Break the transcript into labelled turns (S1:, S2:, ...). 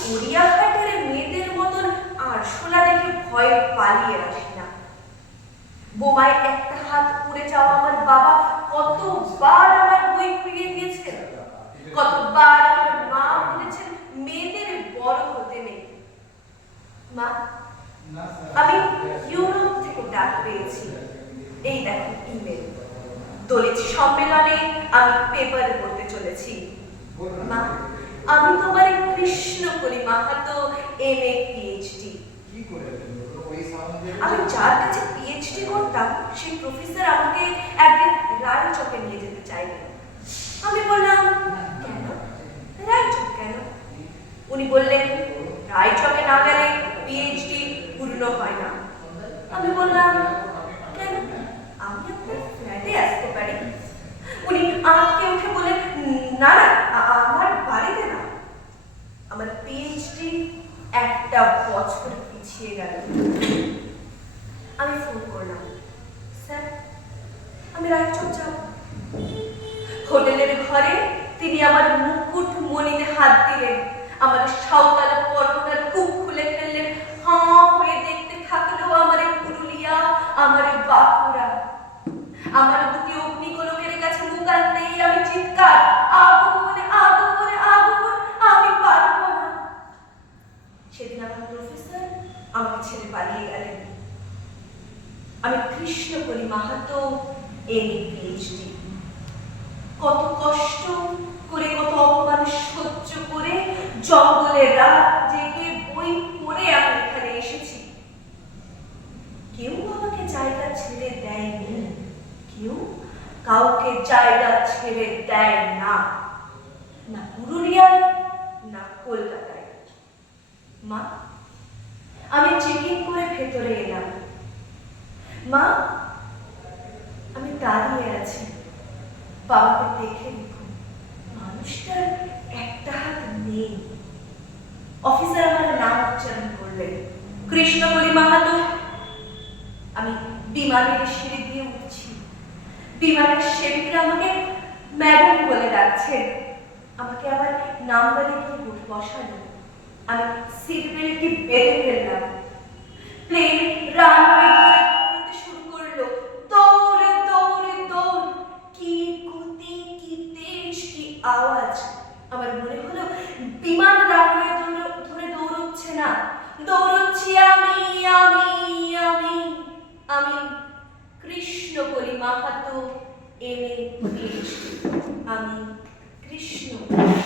S1: গড়িয়াহাটের মেয়েদের মতন আরশোলা দেখে ভয়ে পালিয়ে আসি না। বোমায় একটা হাত উড়ে যাওয়া আমার বাবা কতবার আমার বই ফিরিয়ে দিয়েছেন? কতবার আমার মা বলেছেন মেয়েদের বড় হতে নেই। মা, আমি ইউরোপ থেকে ডাক পেয়েছি। এই দেখো ইমেল দলিত সম্মেলনে আমি পেপারে পড়তে চলেছি। মা মাহাতো এম এ পিএইচডি আমি যার কাছে পিএইচডি করতাম সেই প্রফেসর আমাকে একদিন রায়চকে নিয়ে যেতে চাইলেন আমি বললাম কেন? রায়চক কেন? উনি বললেন রায়চকে না গেলে পিএইচডি পূর্ণ হয় না। আমি বললাম কেন? আমি আপনার ফ্ল্যাটে আসতে পারি। উনি আটকে উঠে বলেন না না আ- আমার বাড়িতে না আমার পিএইচডি একটা বছর পিছিয়ে গেল আমি ফোন করলাম। স্যার, আমি রায়চক যাব। হোটেলের ঘরে তিনি আমার মুকুট মণিতে হাত দিলেন। আমার সাঁওতালা পরোটার কুক খুলে ফেললেন। হাঁ হয়ে দেখতে থাকল আমার পুরুলিয়া, আমার বাঁকুড়া। আমার দুটি অগ্নিগোলকের কাছে মুখ আনতেই আমি চিৎকার আগুন আগুন আগুন আমি পারব না। সেদিন আমার প্রফেসর আমাকে ছেড়ে পালিয়ে গেলেন। আমি কৃষ্ণকলি মাহাতো এম পিএইচডি কত কষ্ট করে, কত অপমান সহ্য করে জঙ্গলে রাত জেগে বই পড়ে আমি এখানে এসেছি। কেউ আমাকে জায়গা ছেড়ে দেয়নি, কেউ কাউকে জায়গা ছেড়ে দেয় না না পুরুলিয়ায় না কলকাতায়। মা, আমি চেকিং করে ভেতরে এলাম। মা, আমি দাঁড়িয়ে আছি। বাবাকে দেখে দেখুন মানুষটার একটা হাত নেই। অফিসার আমার নাম উচ্চারণ করলেন। কৃষ্ণবলি মাহাতো, আমি বিমানের সিঁড়ি দিয়ে উঠছি। বিমানের সেবিকরা আমাকে ম্যাডাম বলে ডাকছেন। আমাকে আবার নাম্বারে গিয়ে বস- বসালো। আমি সিট বেল্টটি বেঁধে ফেললাম। প্লেন রানওয়ে এম এ আমি কৃষ্ণ।